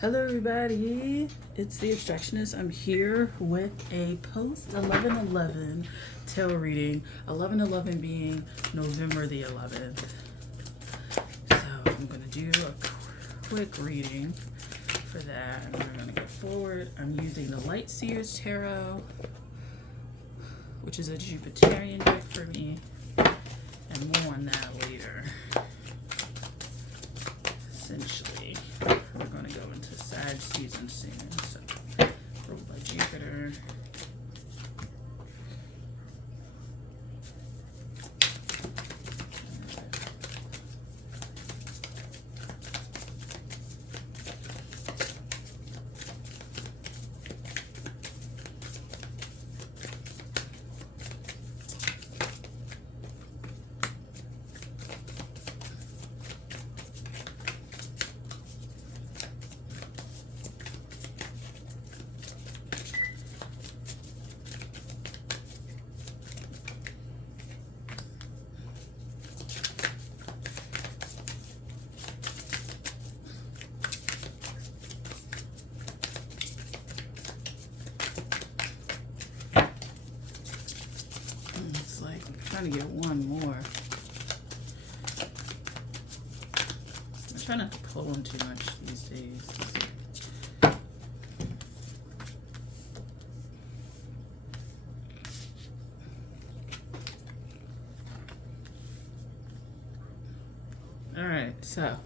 Hello everybody, it's the Abstractionist. I'm here with a post 11/11 tarot reading, 11/11 being November the 11th. So I'm going to do a quick reading for that, and we're going to go forward. I'm using the Light Seers Tarot, which is a Jupiterian deck for me, and more on that later. Essentially, we're going to go into Sag season soon. So, ruled by Jupiter. It's like I'm trying to get one more. I'm trying not to pull them too much these days. Alright, so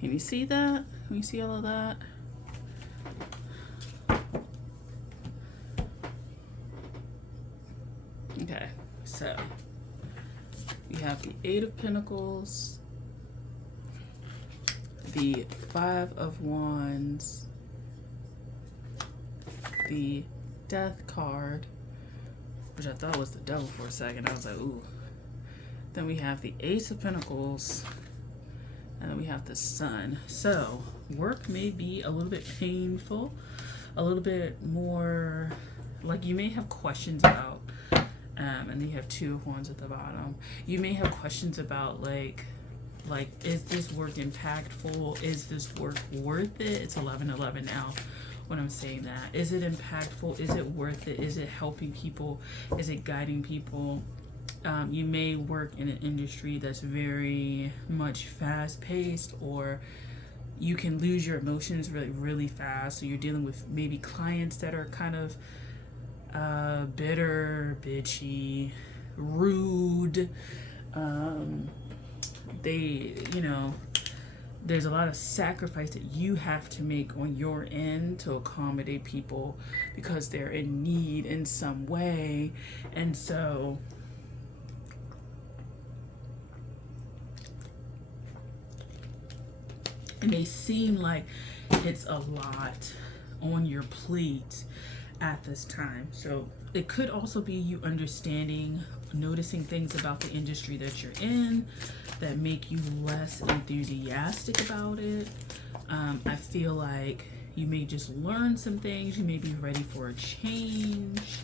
can you see that? Can you see all of that? Okay, so we have the Eight of Pentacles, the Five of Wands, the Death card, which I thought was the Devil for a second. I was like, ooh. Then we have the Ace of Pentacles, and then we have the Sun. So work may be a little bit painful, a little bit more, like you may have questions about, and then you have Two of Wands at the bottom. You may have questions about like, is this work impactful? Is this work worth it? It's 11/11 now when I'm saying that. Is it impactful? Is it worth it? Is it helping people? Is it guiding people? You may work in an industry that's very much fast-paced, or you can lose your emotions really, really fast. So you're dealing with maybe clients that are kind of bitter, bitchy, rude. There's a lot of sacrifice that you have to make on your end to accommodate people because they're in need in some way. And so it may seem like it's a lot on your plate at this time. So it could also be you noticing things about the industry that you're in that make you less enthusiastic about it. I feel like you may just learn some things. You may be ready for a change.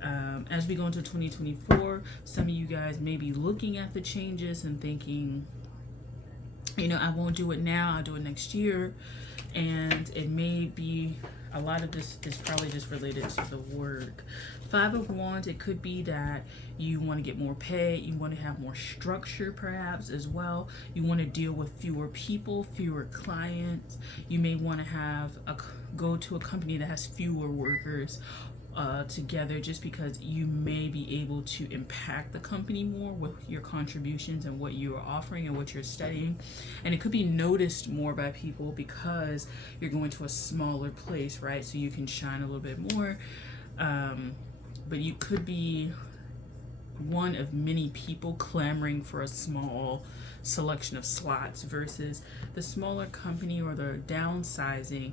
As we go into 2024, some of you guys may be looking at the changes and thinking, I won't do it now, I'll do it next year. And it may be, a lot of this is probably just related to the work. Five of Wands, it could be that you want to get more pay, you want to have more structure perhaps as well. You want to deal with fewer people, fewer clients. You may want to go to a company that has fewer workers together, just because you may be able to impact the company more with your contributions and what you are offering and what you're studying. And it could be noticed more by people because you're going to a smaller place, right? So you can shine a little bit more. But you could be one of many people clamoring for a small selection of slots versus the smaller company or the downsizing.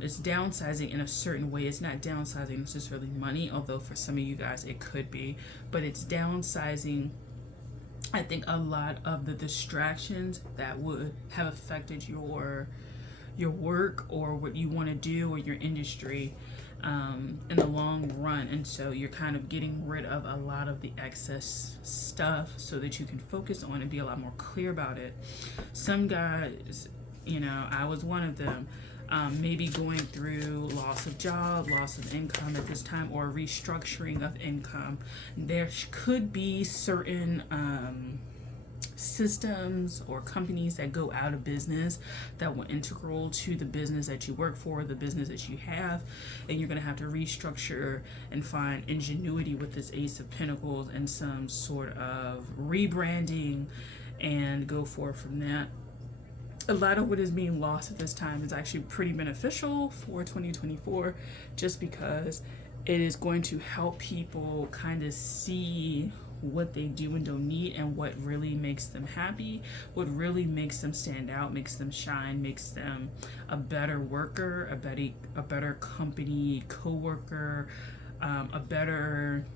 It's downsizing in a certain way. It's not downsizing necessarily money, although for some of you guys it could be, but it's downsizing, I think, a lot of the distractions that would have affected your work or what you want to do or your industry in the long run. And so you're kind of getting rid of a lot of the excess stuff so that you can focus on and be a lot more clear about it. Some guys, You know, I was one of them. Maybe going through loss of job, loss of income at this time, or restructuring of income. There could be certain systems or companies that go out of business that were integral to the business that you work for, the business that you have, and you're going to have to restructure and find ingenuity with this Ace of Pentacles and some sort of rebranding and go forward from that. A lot of what is being lost at this time is actually pretty beneficial for 2024, just because it is going to help people kind of see what they do and don't need and what really makes them happy, what really makes them stand out, makes them shine, makes them a better worker, a better company co-worker, a better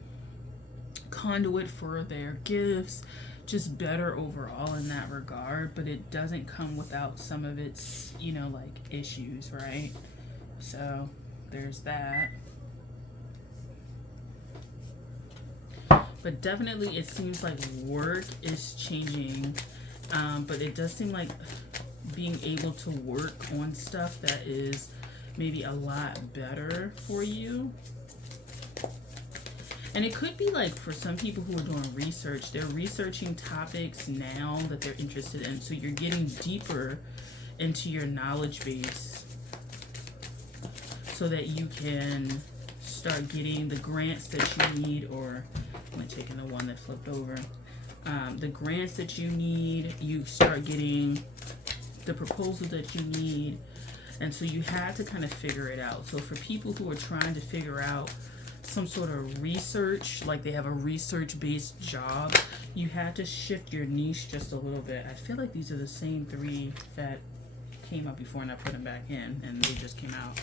conduit for their gifts, just better overall in that regard. But it doesn't come without some of its, you know, like issues, right? So there's that. But definitely it seems like work is changing, but it does seem like being able to work on stuff that is maybe a lot better for you. And it could be like for some people who are doing research, they're researching topics now that they're interested in. So you're getting deeper into your knowledge base so that you can start getting the grants that you need, or I'm taking the one that flipped over. The grants that you need, you start getting the proposals that you need. And so you have to kind of figure it out. So for people who are trying to figure out some sort of research, like they have a research-based job, you have to shift your niche just a little bit. I feel like these are the same three that came up before and I put them back in and they just came out.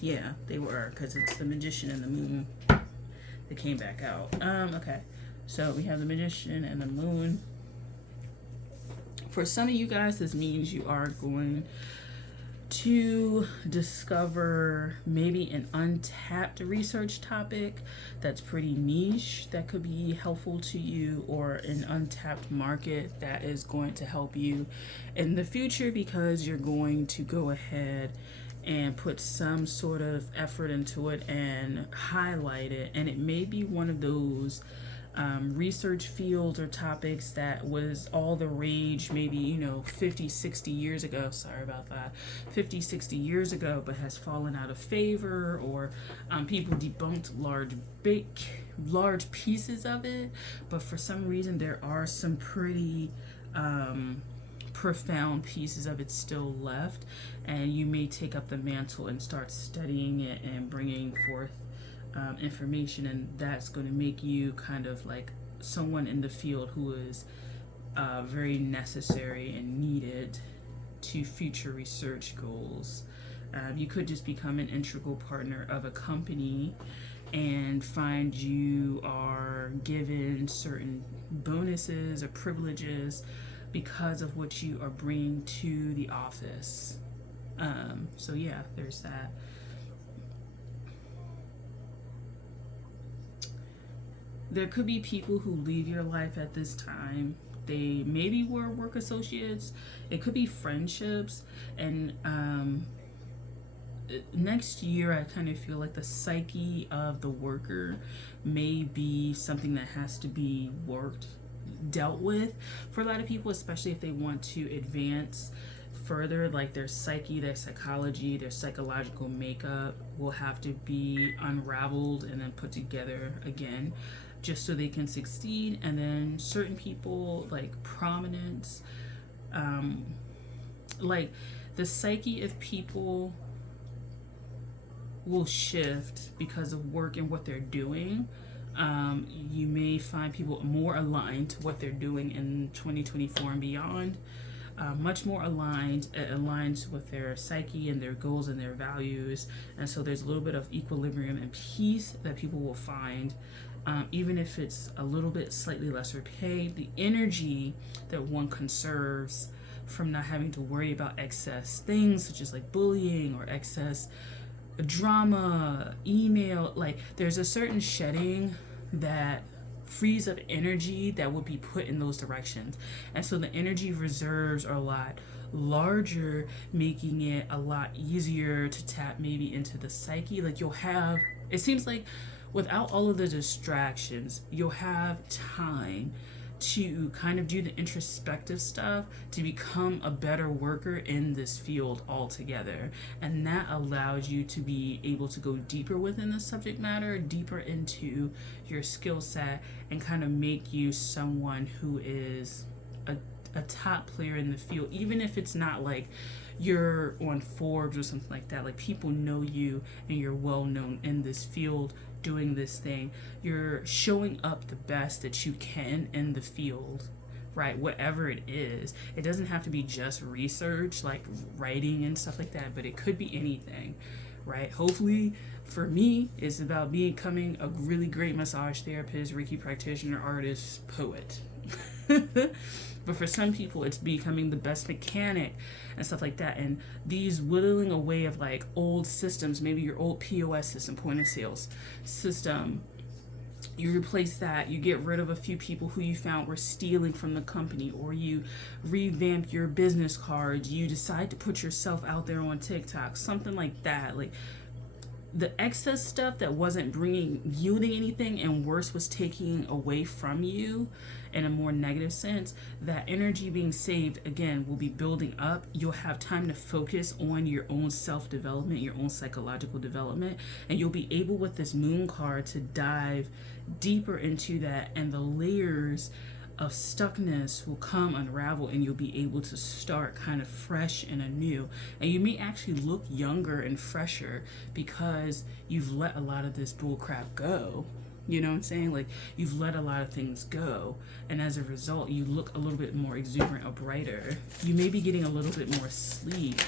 Yeah, they were, because it's the Magician and the Moon that came back out. Okay, so we have the Magician and the Moon. For some of you guys, this means you are going to discover maybe an untapped research topic that's pretty niche that could be helpful to you, or an untapped market that is going to help you in the future, because you're going to go ahead and put some sort of effort into it and highlight it. And it may be one of those research fields or topics that was all the rage maybe, you know, 50, 60 years ago. Sorry about that. 50, 60 years ago, but has fallen out of favor, or people debunked large pieces of it. But for some reason, there are some pretty profound pieces of it still left, and you may take up the mantle and start studying it and bringing forth information, and that's going to make you kind of like someone in the field who is very necessary and needed to future research goals. You could just become an integral partner of a company and find you are given certain bonuses or privileges because of what you are bringing to the office. So yeah, there's that. There could be people who leave your life at this time. They maybe were work associates. It could be friendships. And next year, I kind of feel like the psyche of the worker may be something that has to be dealt with for a lot of people, especially if they want to advance further. Like their psyche, their psychology, their psychological makeup will have to be unraveled and then put together again, just so they can succeed. And then certain people, like prominence, like the psyche of people will shift because of work and what they're doing. You may find people more aligned to what they're doing in 2024 and beyond. Much more aligned. It aligns with their psyche and their goals and their values. And so there's a little bit of equilibrium and peace that people will find. Even if it's a little bit slightly lesser paid, the energy that one conserves from not having to worry about excess things such as like bullying or excess drama, email, like there's a certain shedding that frees up energy that would be put in those directions. And so the energy reserves are a lot larger, making it a lot easier to tap maybe into the psyche. Like you'll have, it seems like without all of the distractions, you'll have time to kind of do the introspective stuff to become a better worker in this field altogether. And that allows you to be able to go deeper within the subject matter, deeper into your skill set, and kind of make you someone who is a top player in the field, even if it's not like you're on Forbes or something like that. Like people know you and you're well known in this field doing this thing. You're showing up the best that you can in the field, right? Whatever it is. It doesn't have to be just research, like writing and stuff like that, but it could be anything, right? Hopefully, for me, it's about becoming a really great massage therapist, Reiki practitioner, artist, poet. But for some people, it's becoming the best mechanic and stuff like that. And these whittling away of like old systems, maybe your old POS system, point of sales system, you replace that, you get rid of a few people who you found were stealing from the company, or you revamp your business cards, you decide to put yourself out there on TikTok, something like that. Like the excess stuff that wasn't yielding anything, and worse, was taking away from you in a more negative sense, that energy being saved again will be building up. You'll have time to focus on your own self-development, your own psychological development, and you'll be able with this moon card to dive deeper into that, and the layers of stuckness will come unravel, and you'll be able to start kind of fresh and anew. And you may actually look younger and fresher because you've let a lot of this bull crap go. You know what I'm saying? Like you've let a lot of things go, and as a result you look a little bit more exuberant or brighter. You may be getting a little bit more sleep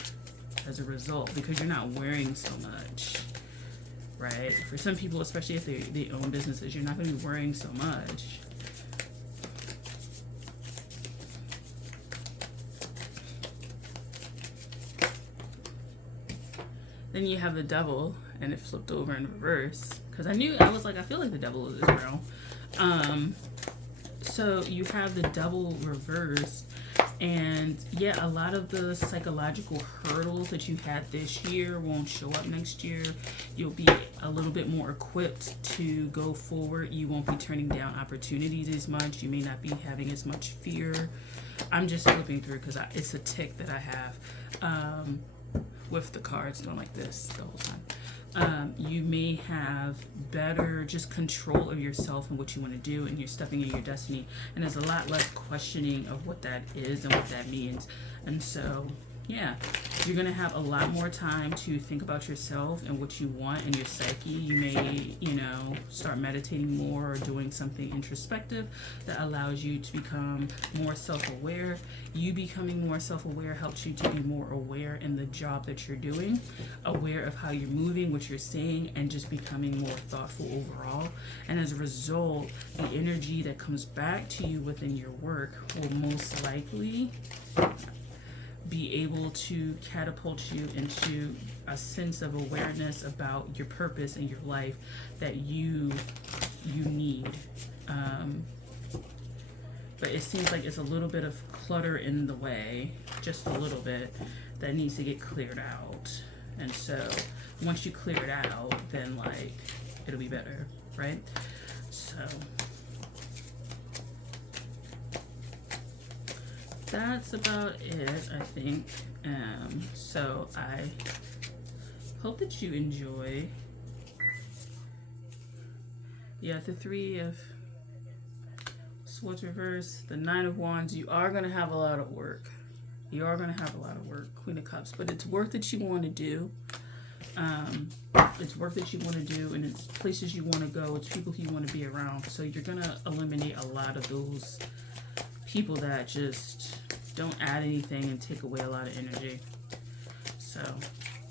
as a result because you're not wearing so much, right? For some people, especially if they own businesses, you're not going to be worrying so much. Then you have the devil, and it flipped over in reverse. Because I was like, I feel like the devil is real. So you have the devil reversed. And yeah, a lot of the psychological hurdles that you had this year won't show up next year. You'll be a little bit more equipped to go forward. You won't be turning down opportunities as much. You may not be having as much fear. I'm just flipping through because it's a tick that I have. With the cards doing like this the whole time. You may have better just control of yourself and what you want to do, and you're stepping in your destiny, and there's a lot less questioning of what that is and what that means. And so yeah, you're gonna have a lot more time to think about yourself and what you want in your psyche. You may, start meditating more or doing something introspective that allows you to become more self-aware. You becoming more self-aware helps you to be more aware in the job that you're doing, aware of how you're moving, what you're saying, and just becoming more thoughtful overall. And as a result, the energy that comes back to you within your work will most likely be able to catapult you into a sense of awareness about your purpose in your life that you need. But it seems like it's a little bit of clutter in the way, just a little bit, that needs to get cleared out. And so once you clear it out, then like it'll be better, right? So that's about it, I think. So I hope that you enjoy. Yeah, the Three of Swords reverse, the Nine of Wands. You are going to have a lot of work. You are going to have a lot of work, Queen of Cups, but it's work that you want to do. It's work that you want to do, and it's places you want to go. It's people you want to be around. So you're going to eliminate a lot of those people that just don't add anything and take away a lot of energy. So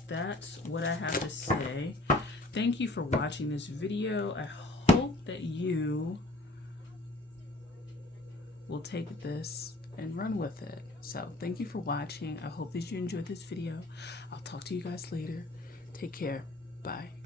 that's what I have to say. Thank you for watching this video. I hope that you will take this and run with it. So thank you for watching. I hope that you enjoyed this video. I'll talk to you guys later. Take care. Bye.